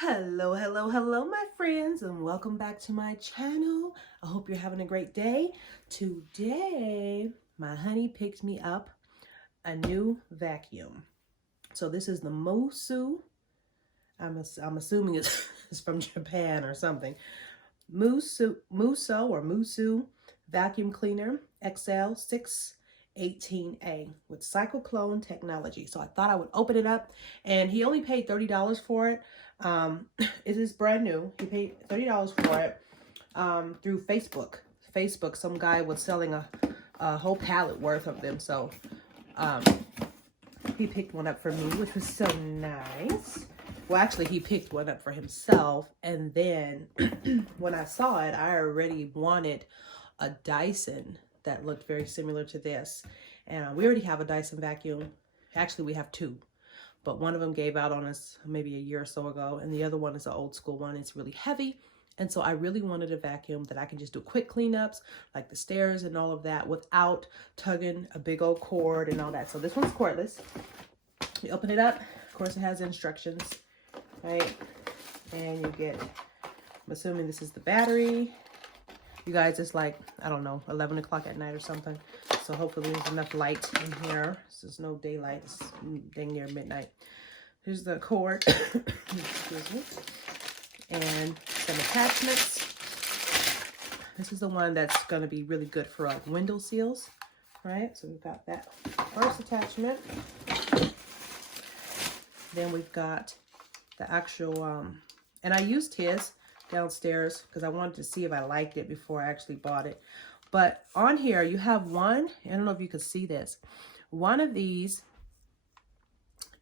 Hello, hello, hello, my friends, and welcome back to my channel. I hope you're having a great day. Today, my honey picked me up a new vacuum. So this is the Moosoo. I'm assuming it's from Japan or something. Moosoo vacuum cleaner XL 618A with cyclone technology. So I thought I would open it up, and he only paid $30 for it. It is brand new. He paid $30 for it through Facebook. Some guy was selling a whole pallet worth of them. So he picked one up for me, which was so nice. Well, actually, he picked one up for himself. And then when I saw it, I already wanted a Dyson that looked very similar to this. And we already have a Dyson vacuum. Actually, we have two. But one of them gave out on us maybe a year or so ago. And the other one is an old school one. It's really heavy. And so I really wanted a vacuum that I can just do quick cleanups, like the stairs and all of that, without tugging a big old cord and all that. So this one's cordless. You open it up. Of course, it has instructions, right? And you get, I'm assuming this is the battery. You guys, it's like, I don't know, 11 o'clock at night or something. So hopefully there's enough light in here. There's no daylight. It's dang near midnight. Here's the cord. Excuse me. And some attachments. This is the one that's going to be really good for window seals, right? So we've got that first attachment. Then we've got the actual, and I used his downstairs because I wanted to see if I liked it before I actually bought it. But on here you have one, I don't know if you can see this. One of these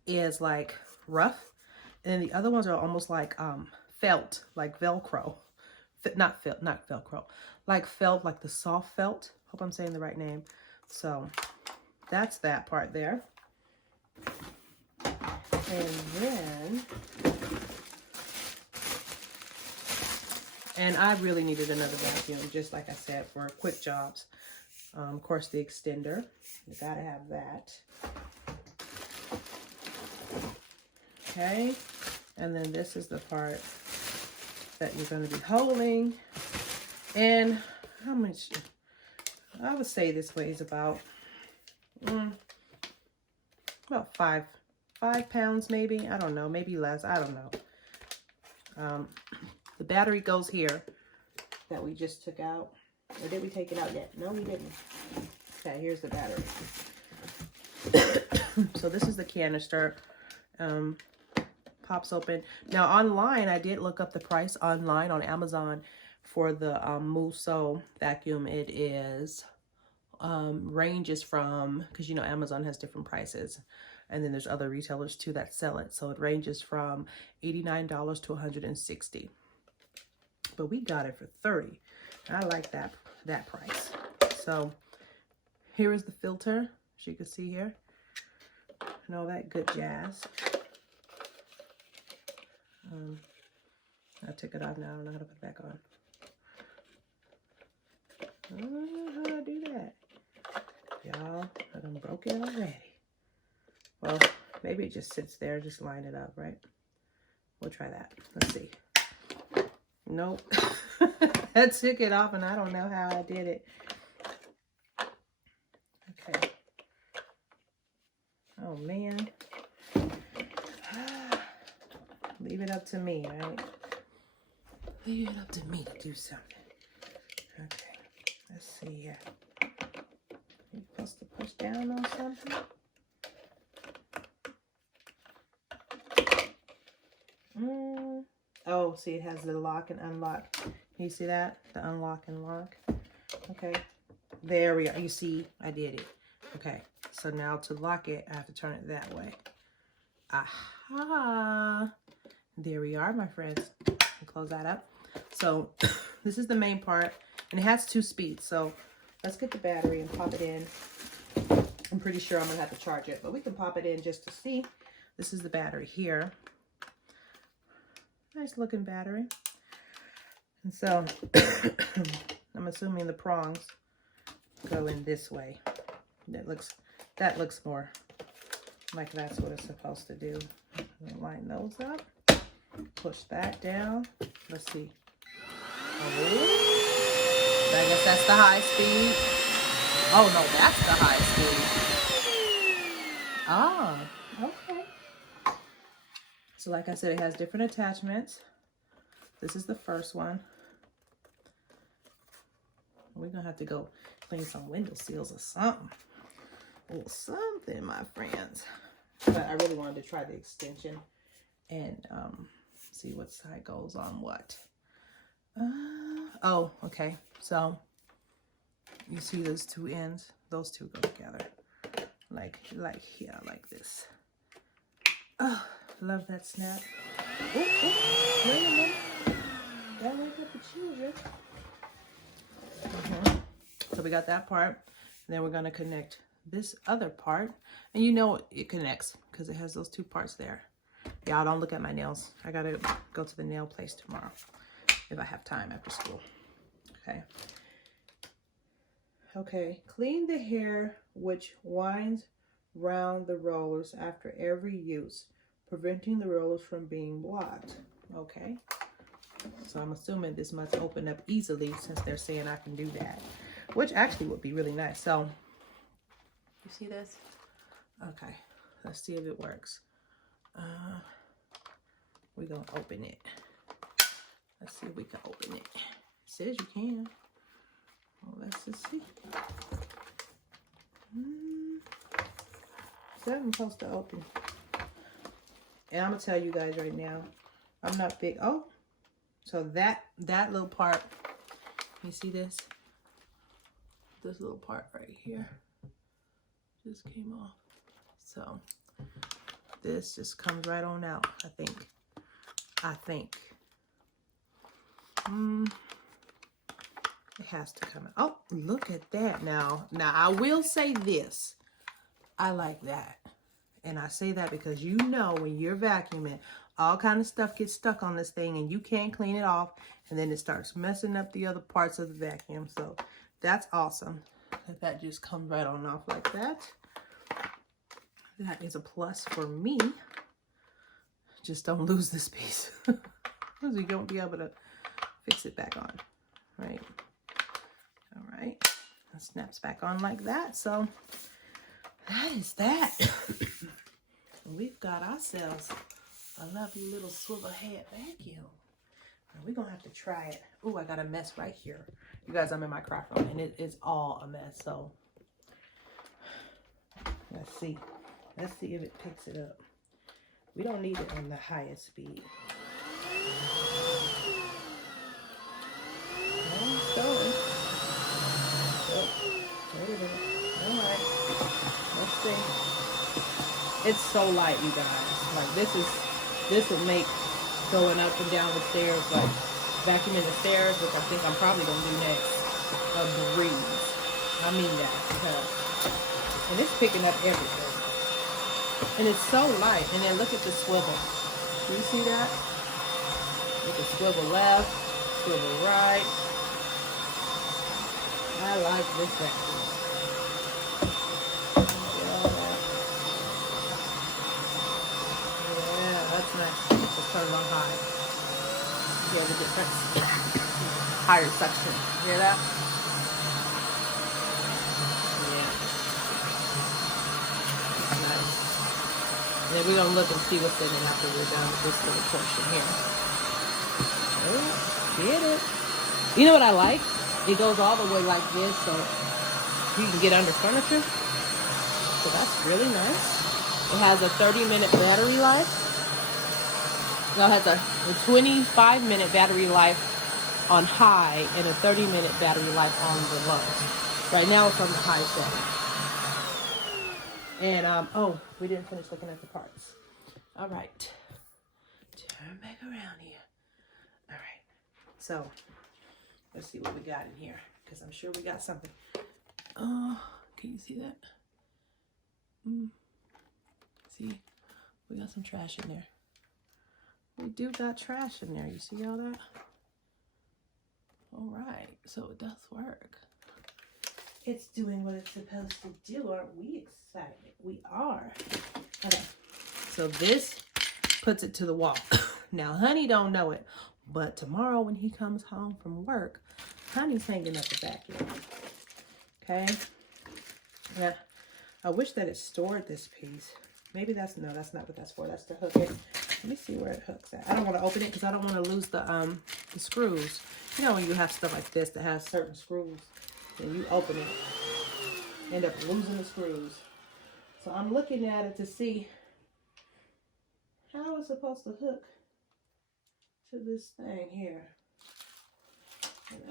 is like rough, and then the other ones are almost like felt, like Velcro. Not Velcro, like felt, like the soft felt. Hope I'm saying the right name. So that's that part there. And then, and I really needed another vacuum, just like I said, for quick jobs. Of course, the extender, you gotta have that. Okay, and then this is the part that you're going to be holding. And how much? I would say this weighs about 5 pounds, maybe. I don't know, maybe less. I don't know. The battery goes here that we just took out. Or did we take it out yet? No, we didn't. Okay, here's the battery. So this is the canister. Pops open. Now online, I did look up the price online on Amazon for the Moosoo vacuum. It is ranges from, because you know Amazon has different prices, and then there's other retailers too that sell it. So it ranges from $89 to $160. But we got it for $30. I like that price. So here is the filter, as you can see here, and all that good jazz. I took it off now. I don't know how to put it back on. I don't know how to do that. Y'all, I done broke it already. Well, maybe it just sits there. Just line it up, right? We'll try that. Let's see. Nope. I took it off and I don't know how I did it. Okay. Oh, man. Leave it up to me, right? Leave it up to me to do something. Okay, let's see here. You're supposed to push down on something? Oh, see, it has the lock and unlock. Can you see that? The unlock and lock. Okay, there we are. You see, I did it. Okay, so now to lock it, I have to turn it that way. Aha! There we are, my friends. Close that up. So this is the main part, and it has 2 speeds. So let's get the battery and pop it in. I'm pretty sure I'm gonna have to charge it, but we can pop it in just to see. This is the battery here. Nice looking battery. And so I'm assuming the prongs go in this way. That looks more like that's what it's supposed to do. Line those up. Push that down. Let's see. Oh, I guess that's the high speed. Oh no, that's the high speed. Ah, okay. So like I said, it has different attachments. This is the first one. We're gonna have to go clean some window seals or something. Or something, my friends. But I really wanted to try the extension and see what side goes on what. Oh, okay. So you see those two ends? Those two go together. Like here, like this. Oh, love that snap. Oh, wait a minute. That wake up the children. So we got that part. And then we're going to connect this other part. And you know it connects because it has those two parts there. Y'all don't look at my nails. I got to go to the nail place tomorrow if I have time after school. Okay. Okay. Clean the hair which winds round the rollers after every use, preventing the rollers from being blocked. Okay. So I'm assuming this must open up easily since they're saying I can do that, which actually would be really nice. So you see this? Okay. Let's see if it works. We're going to open it. Let's see if we can open it. It says you can. Well, let's just see. Seven supposed to open. And I'm going to tell you guys right now, I'm not big. Oh, so that little part, you see this? This little part right here just came off. So this just comes right on out, I think. It has to come out. Oh, look at that. Now I will say this. I like that. And I say that because you know when you're vacuuming, all kind of stuff gets stuck on this thing and you can't clean it off. And then it starts messing up the other parts of the vacuum. So that's awesome. That just comes right on off like that. That is a plus for me. Just don't lose this piece. Because you won't be able to fix it back on. Right? All right. It snaps back on like that. So that is that. We've got ourselves a lovely little swivel head vacuum. And we're going to have to try it. Oh, I got a mess right here. You guys, I'm in my craft room and it is all a mess. So let's see. Let's see if it picks it up. We don't need it on the highest speed. Oh, it's going. Oh, wait a minute. All right. Let's see. It's so light, you guys. Like this would make going up and down the stairs, like vacuuming the stairs, which I think I'm probably gonna do next, a breeze. I mean that because, and it's picking up everything, and it's so light. And then look at the swivel. Do you see that? Look at swivel left, swivel right. I like this vacuum. That's nice. Let's turn it on high. Hear the difference? Higher suction. Hear that? Yeah. That's nice. And then we're going to look and see what's in it after we're done with this little portion here. Oh, get it. You know what I like? It goes all the way like this, so you can get under furniture. So that's really nice. It has a 30-minute battery life. No, it has a 25-minute battery life on high and a 30-minute battery life on the low. Right now it's on the high setting. And, oh, we didn't finish looking at the parts. All right. Turn back around here. All right. So, let's see what we got in here. Because I'm sure we got something. Oh, can you see that? See? We got some trash in there. We do got trash in there. You see all that? All right. So it does work. It's doing what it's supposed to do. Aren't we excited? We are. Okay. So this puts it to the wall. Now, Honey don't know it, but tomorrow when he comes home from work, Honey's hanging up the vacuum. Okay? Yeah. I wish that it stored this piece. Maybe that's not what that's for. That's to hook it. Let me see where it hooks at. I don't want to open it because I don't want to lose the screws. You know when you have stuff like this that has certain screws and you open it, end up losing the screws. So I'm looking at it to see how it's supposed to hook to this thing here. And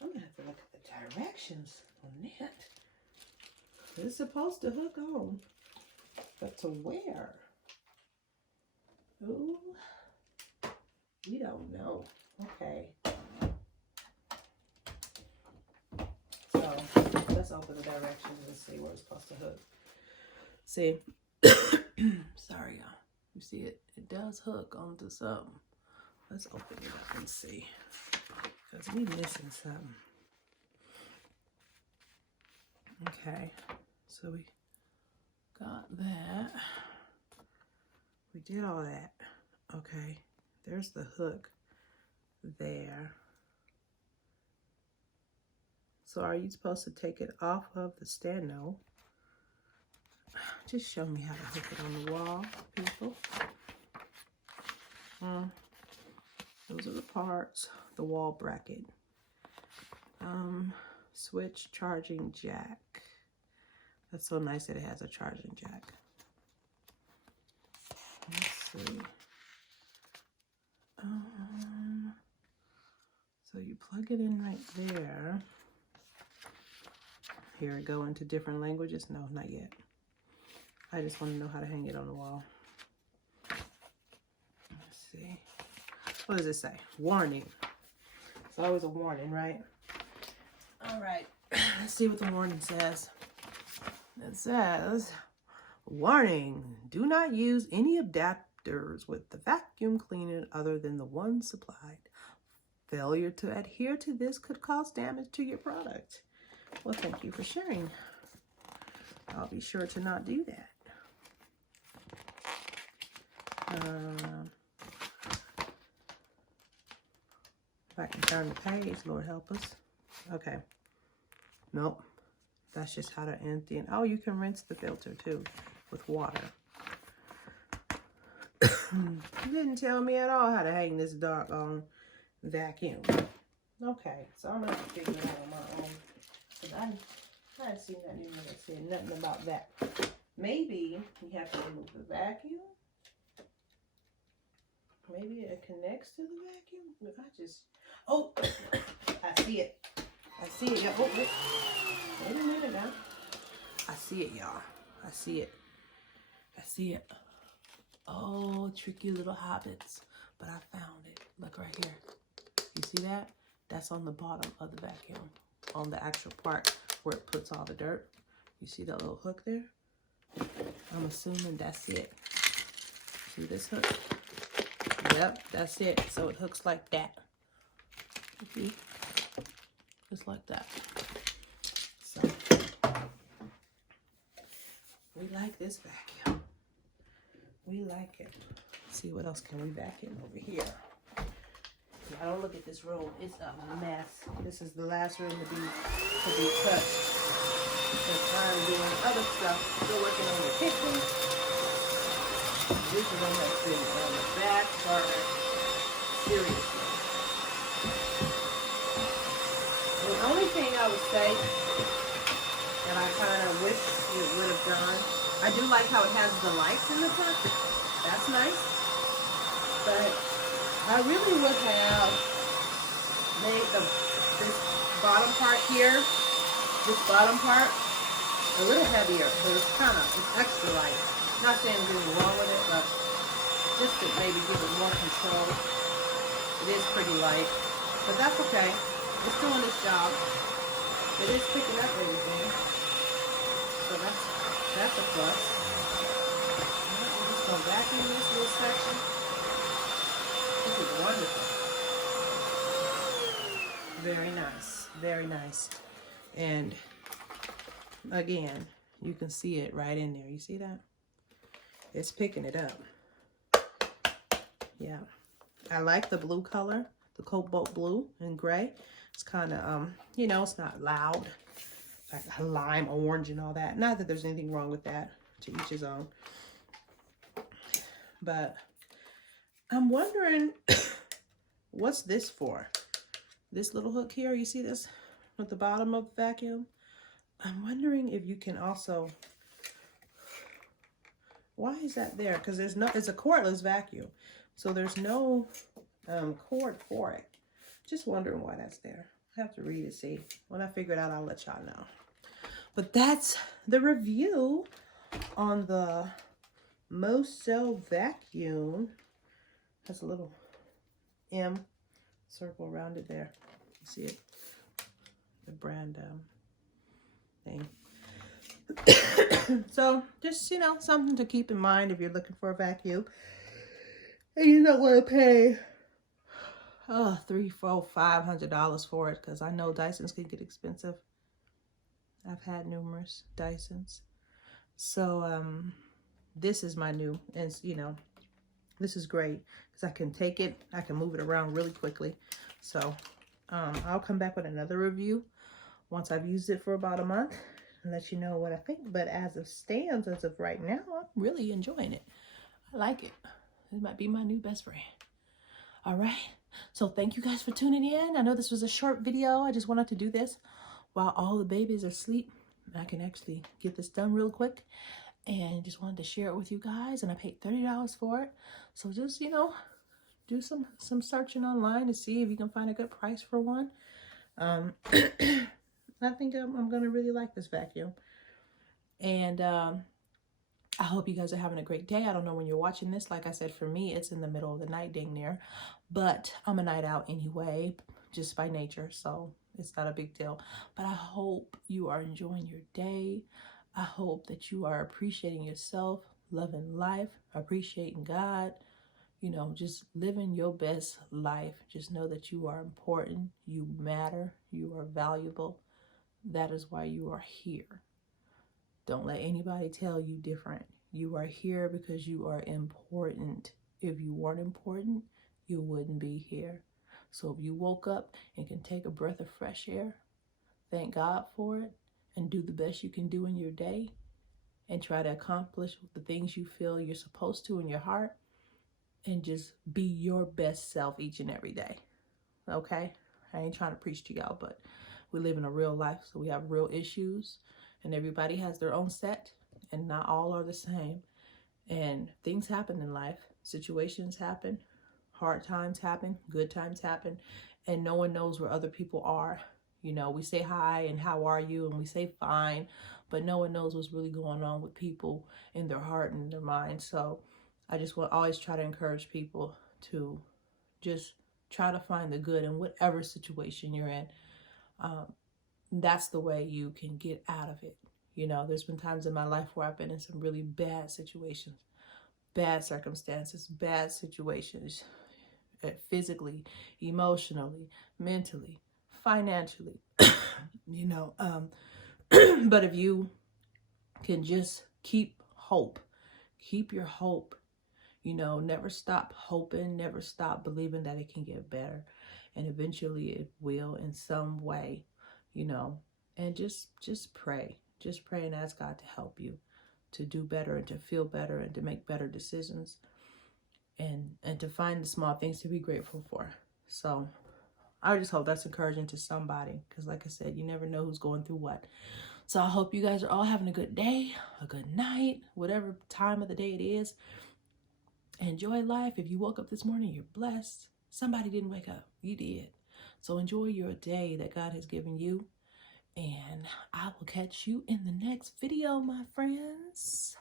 I'm gonna have to look at the directions on that. It's supposed to hook on, but to where? Ooh, we don't know. Okay. So let's open the directions and see where it's supposed to hook. See, sorry y'all. You see it? It does hook onto something. Let's open it up and see, because we missing something. Okay, so we got that. We did all that. Okay, there's the hook there. So are you supposed to take it off of the stand? No. Just show me how to hook it on the wall, people. Those are the parts. The wall bracket. Switch charging jack. That's so nice that it has a charging jack. Let's see. So you plug it in right there. Here it go into different languages. No, not yet. I just want to know how to hang it on the wall. Let's see. What does it say? Warning. It's always a warning, right? All right. Let's see what the warning says. It says, warning, do not use any adapters with the vacuum cleaner other than the one supplied. Failure to adhere to this could cause damage to your product. Well, thank you for sharing. I'll be sure to not do that. If I can turn the page, Lord help us. Okay. Nope. That's just how to empty it. Oh, you can rinse the filter too with water. You didn't tell me at all how to hang this doggone vacuum. Okay, so I'm gonna have to figure it out on my own. Cause I hadn't seen that anywhere that said nothing about that. Maybe you have to remove the vacuum. Maybe it connects to the vacuum. Oh, I see it. I see it, y'all. Oh, wait a minute now. I see it, y'all. I see it. I see it. Oh, tricky little hobbits. But I found it. Look right here. You see that? That's on the bottom of the vacuum. On the actual part where it puts all the dirt. You see that little hook there? I'm assuming that's it. See this hook? Yep, that's it. So it hooks like that. See? Just like that. So we like this vacuum. We like it. Let's see what else can we vacuum over here. I don't look at this room. It's a mess. This is the last room to be touched. Because I'm doing other stuff. Still working on the kitchen. This room has been on the back burner. Seriously. The only thing I would say that I kind of wish it would have done, I do like how it has the lights in the front. That's nice. But I really would have made this bottom part here, this bottom part, a little heavier. But it's extra light. Not saying there's anything wrong with it, but just to maybe give it more control. It is pretty light, but that's okay. It's doing its job. It is picking up everything. So that's a plus. We're just going to vacuum this little section. This is wonderful. Very nice. Very nice. And again, you can see it right in there. You see that? It's picking it up. Yeah, I like the blue color, the cobalt blue and gray. It's kind of, you know, it's not loud, like lime orange and all that. Not that there's anything wrong with that, to each his own. But I'm wondering, what's this for? This little hook here, you see this at the bottom of the vacuum? I'm wondering if you can also, why is that there? Because there's no, it's a cordless vacuum, so there's no cord for it. Just wondering why that's there. I have to read it, see. When I figure it out, I'll let y'all know. But that's the review on the Moosoo vacuum. Has a little M circle around it there. You see it? The brand thing. So just, you know, something to keep in mind if you're looking for a vacuum and you don't want to pay $300, $400, $500 for it, because I know Dysons can get expensive. I've had numerous Dysons. So this is my new, and you know, this is great because I can take it, I can move it around really quickly. So I'll come back with another review once I've used it for about a month and let you know what I think. But as it stands, as of right now, I'm really enjoying it. I like it. It might be my new best friend. All right. So thank you guys for tuning in. I know this was a short video. I just wanted to do this while all the babies are asleep. I can actually get this done real quick. And just wanted to share it with you guys. And I paid $30 for it. So just, you know, do some searching online to see if you can find a good price for one. I think I'm going to really like this vacuum. And I hope you guys are having a great day. I don't know when you're watching this. Like I said, for me, it's in the middle of the night, dang near. But I'm a night out anyway, just by nature. So it's not a big deal. But I hope you are enjoying your day. I hope that you are appreciating yourself, loving life, appreciating God. You know, just living your best life. Just know that you are important. You matter. You are valuable. That is why you are here. Don't let anybody tell you different. You are here because you are important. If you weren't important, you wouldn't be here. So if you woke up and can take a breath of fresh air, thank God for it, and do the best you can do in your day, and try to accomplish the things you feel you're supposed to in your heart, and just be your best self each and every day. Okay? I ain't trying to preach to y'all, but we live in a real life, so we have real issues, and everybody has their own set, and not all are the same. And things happen in life. Situations happen. Hard times happen. Good times happen. And no one knows where other people are. You know, we say hi and how are you, and we say fine, but no one knows what's really going on with people in their heart and their mind. So I just will always try to encourage people to just try to find the good in whatever situation you're in. That's the way you can get out of it. You know, there's been times in my life where I've been in some really bad situations, bad circumstances, bad situations, physically, emotionally, mentally, financially, you know. But if you can just keep hope, keep your hope, you know, never stop hoping, never stop believing that it can get better. And eventually it will in some way, you know, and just pray. Just pray and ask God to help you to do better and to feel better and to make better decisions, and to find the small things to be grateful for. So I just hope that's encouraging to somebody, because like I said, you never know who's going through what. So I hope you guys are all having a good day, a good night, whatever time of the day it is. Enjoy life. If you woke up this morning, you're blessed. Somebody didn't wake up. You did. So enjoy your day that God has given you. And I will catch you in the next video, my friends.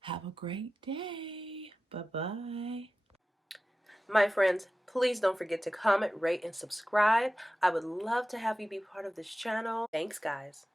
Have a great day. Bye-bye. My friends, please don't forget to comment, rate, and subscribe. I would love to have you be part of this channel. Thanks, guys.